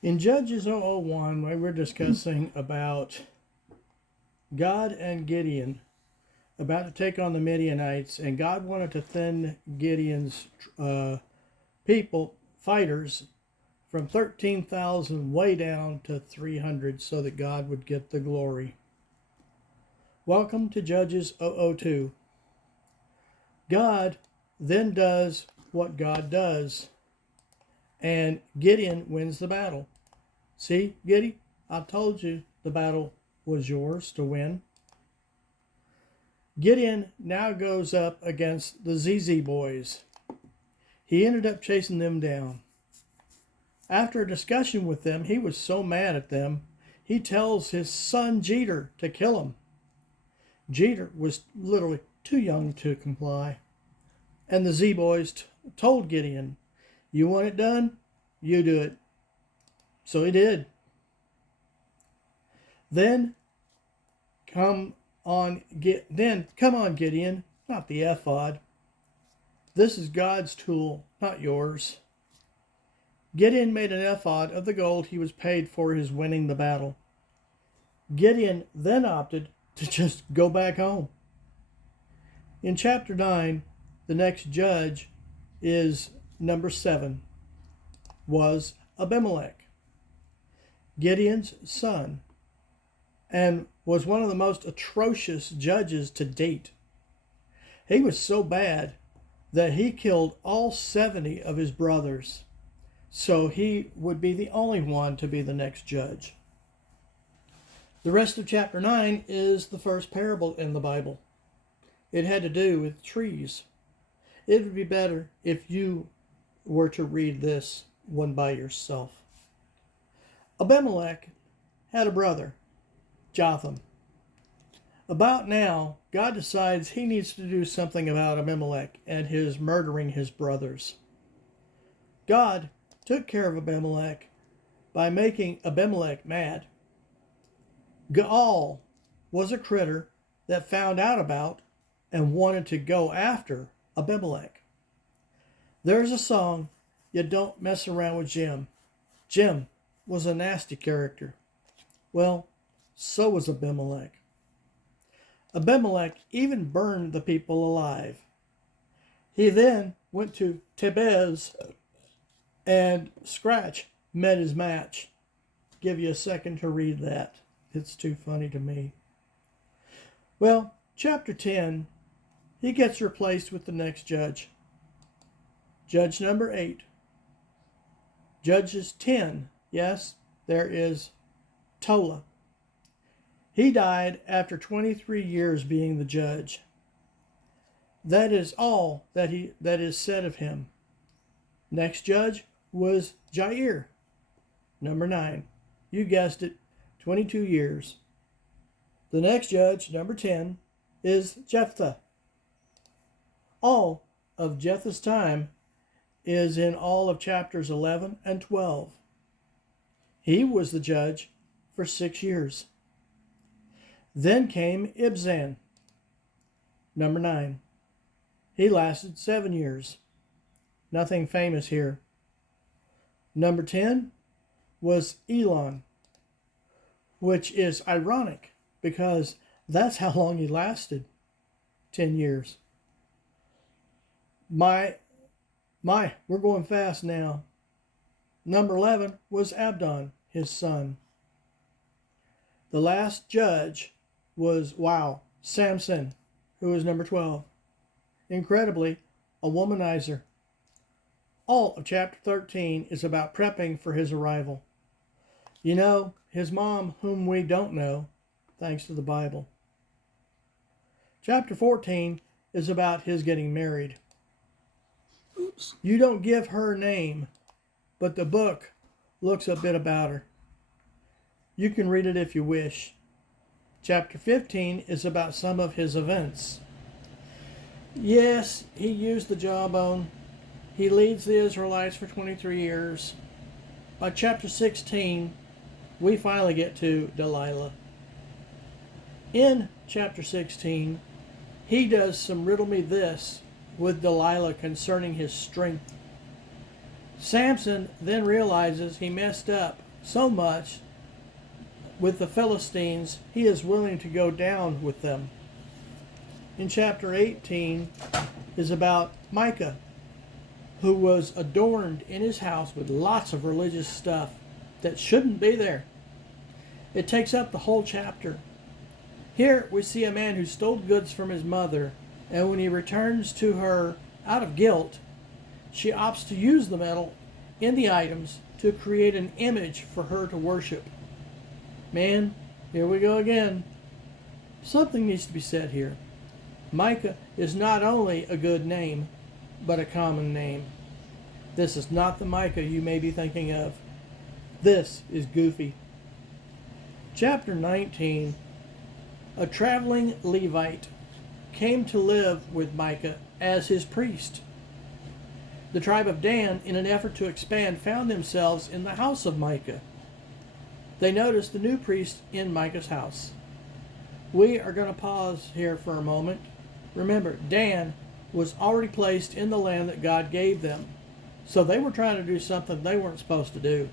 In Judges 001, we were discussing about God and Gideon about to take on the Midianites, and God wanted to thin Gideon's fighters, from 13,000 way down to 300 so that God would get the glory. Welcome to Judges 002. God then does what God does, and Gideon wins the battle. See, Gideon, I told you the battle was yours to win. Gideon now goes up against the ZZ boys. He ended up chasing them down. After a discussion with them, he was so mad at them, he tells his son Jeter to kill him. Jeter was literally too young to comply. And the Z boys told Gideon, "You want it done? You do it." So he did. Then come on, Gideon, not the ephod. This is God's tool, not yours. Gideon made an ephod of the gold he was paid for his winning the battle. Gideon then opted to just go back home. In chapter 9, the next judge is number 7, was Abimelech, Gideon's son, and was one of the most atrocious judges to date. He was so bad that he killed all 70 of his brothers, so he would be the only one to be the next judge. The rest of chapter 9 is the first parable in the Bible. It had to do with trees. It would be better if you were to read this one by yourself. Abimelech had a brother, Jotham. About now, God decides he needs to do something about Abimelech and his murdering his brothers. God took care of Abimelech by making Abimelech mad. Gaal was a critter that found out about and wanted to go after Abimelech. There's a song, "You Don't Mess Around with Jim." Jim was a nasty character. Well, so was Abimelech. Abimelech even burned the people alive. He then went to Tebez, and Scratch met his match. Give you a second to read that. It's too funny to me. Well, chapter 10, he gets replaced with the next judge. Judge number 8. Judges 10, yes, there is Tola. He died after 23 years being the judge. That is all that is said of him. Next judge was Jair, number 9. You guessed it, 22 years. The next judge, number 10, is Jephthah. All of Jephthah's time is in all of chapters 11 and 12. He was the judge for 6 years. Then came Ibzan, number 9. He lasted 7 years. Nothing famous here. Number 10 was Elon, which is ironic because that's how long he lasted, 10 years. We're going fast now. Number 11 was Abdon, his son. The last judge was, Samson, who was number 12. Incredibly, a womanizer. All of chapter 13 is about prepping for his arrival. You know, his mom, whom we don't know, thanks to the Bible. Chapter 14 is about his getting married. Oops. You don't give her name, but the book looks a bit about her. You can read it if you wish. Chapter 15 is about some of his events. Yes, he used the jawbone. He leads the Israelites for 23 years. By chapter 16, we finally get to Delilah. In chapter 16, he does some riddle me this with Delilah concerning his strength. Samson then realizes he messed up so much with the Philistines, he is willing to go down with them. In chapter 18 is about Micah, who was adorned in his house with lots of religious stuff that shouldn't be there. It takes up the whole chapter. Here we see a man who stole goods from his mother, and when he returns to her out of guilt, she opts to use the metal in the items to create an image for her to worship. Man, here we go again. Something needs to be said here. Micah is not only a good name, but a common name. This is not the Micah you may be thinking of. This is Goofy. Chapter 19. A traveling Levite came to live with Micah as his priest. The tribe of Dan, in an effort to expand, found themselves in the house of Micah. They noticed the new priest in Micah's house. We are going to pause here for a moment. Remember, Dan was already placed in the land that God gave them, so they were trying to do something they weren't supposed to do.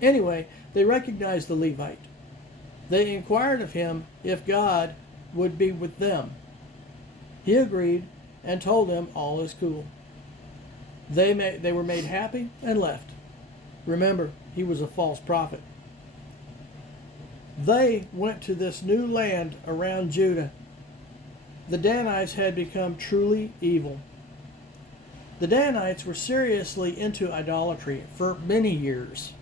Anyway, they recognized the Levite. They inquired of him if God would be with them. He agreed and told them all is cool. They were made happy and left. Remember, he was a false prophet. They went to this new land around Judah. The Danites had become truly evil. The Danites were seriously into idolatry for many years.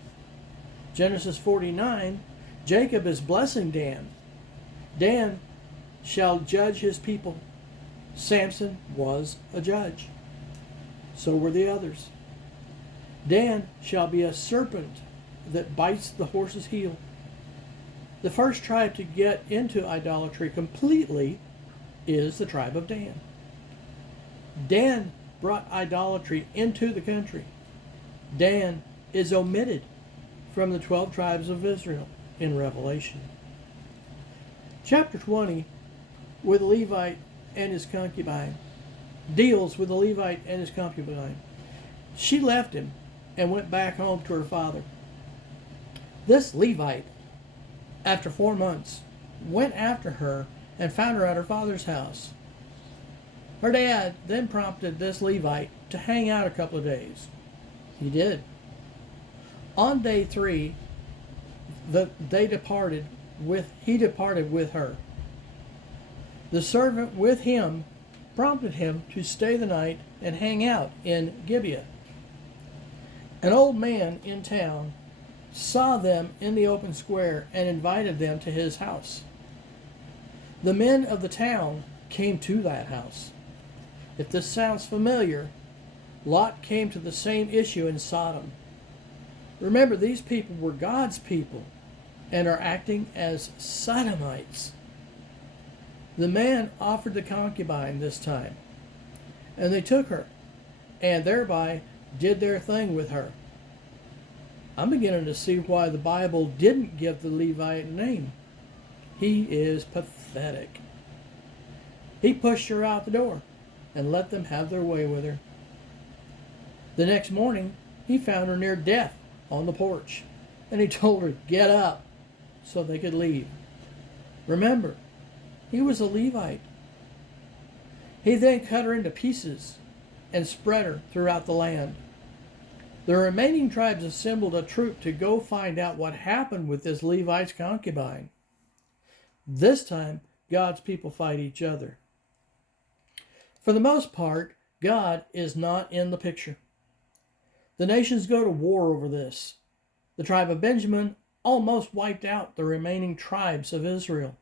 Genesis 49, Jacob is blessing Dan. Dan shall judge his people. Samson was a judge. So were the others. Dan shall be a serpent that bites the horse's heel. The first tribe to get into idolatry completely is the tribe of Dan. Dan brought idolatry into the country. Dan is omitted from the 12 tribes of Israel in Revelation. Chapter 20, with the Levite and his concubine, deals with the Levite and his concubine. She left him and went back home to her father. This Levite, after 4 months, went after her and found her at her father's house. Her dad then prompted this Levite to hang out a couple of days. He did. On day 3, he departed with her. The servant with him prompted him to stay the night and hang out in Gibeah. An old man in town saw them in the open square and invited them to his house. The men of the town came to that house. If this sounds familiar, Lot came to the same issue in Sodom. Remember, these people were God's people and are acting as sodomites. The man offered the concubine this time, and they took her, and thereby did their thing with her. I'm beginning to see why the Bible didn't give the Levite a name. He is pathetic. He pushed her out the door and let them have their way with her. The next morning, he found her near death on the porch, and he told her, "Get up," so they could leave. Remember, he was a Levite. He then cut her into pieces and spread her throughout the land. The remaining tribes assembled a troop to go find out what happened with this Levite's concubine. This time, God's people fight each other. For the most part, God is not in the picture. The nations go to war over this. The tribe of Benjamin almost wiped out the remaining tribes of Israel.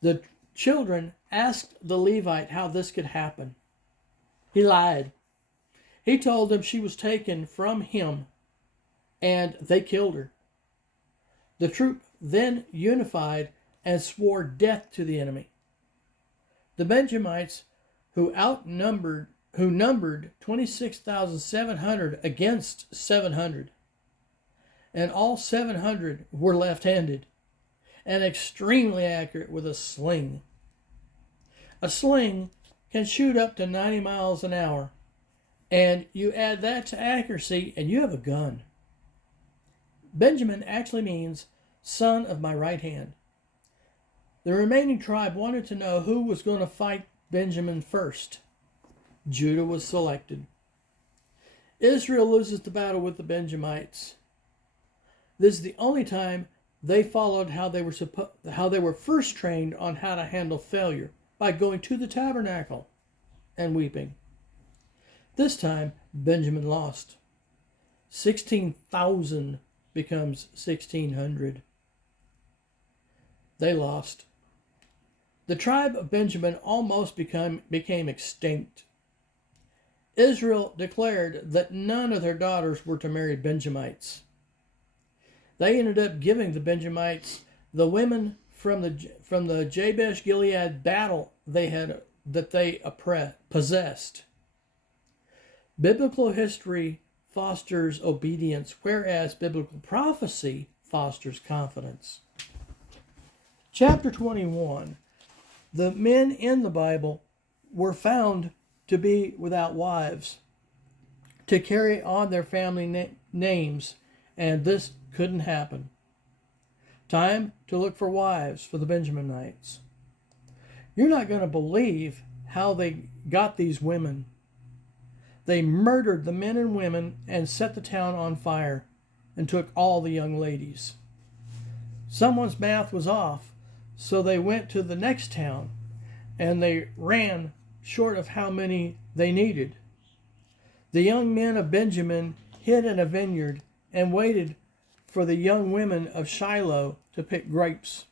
The children asked the Levite how this could happen. He lied. He told them she was taken from him, and they killed her. The troop then unified and swore death to the enemy. The Benjamites, who numbered 26,700 against 700, and all 700 were left-handed and extremely accurate with a sling. A sling can shoot up to 90 miles an hour, and you add that to accuracy and you have a gun. Benjamin actually means son of my right hand. The remaining tribe wanted to know who was going to fight Benjamin first. Judah was selected. Israel loses the battle with the Benjamites. This is the only time they followed how they were first trained on how to handle failure, by going to the tabernacle and weeping. This time, Benjamin lost. 16,000 becomes 1,600. They lost. The tribe of Benjamin almost became extinct. Israel declared that none of their daughters were to marry Benjamites. They ended up giving the Benjamites the women from the Jabesh Gilead battle that they possessed. Biblical history fosters obedience, whereas biblical prophecy fosters confidence. Chapter 21. The men in the Bible were found to be without wives, to carry on their family names, and this couldn't happen. Time to look for wives for the Benjaminites. You're not going to believe how they got these women. They murdered the men and women and set the town on fire and took all the young ladies. Someone's math was off, so they went to the next town and they ran short of how many they needed. The young men of Benjamin hid in a vineyard and waited for the young women of Shiloh to pick grapes.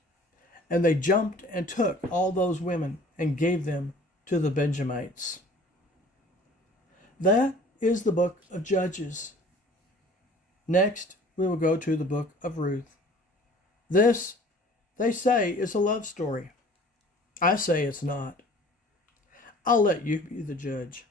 And they jumped and took all those women and gave them to the Benjamites. That is the book of Judges. Next, we will go to the book of Ruth. This, they say, is a love story. I say it's not. I'll let you be the judge.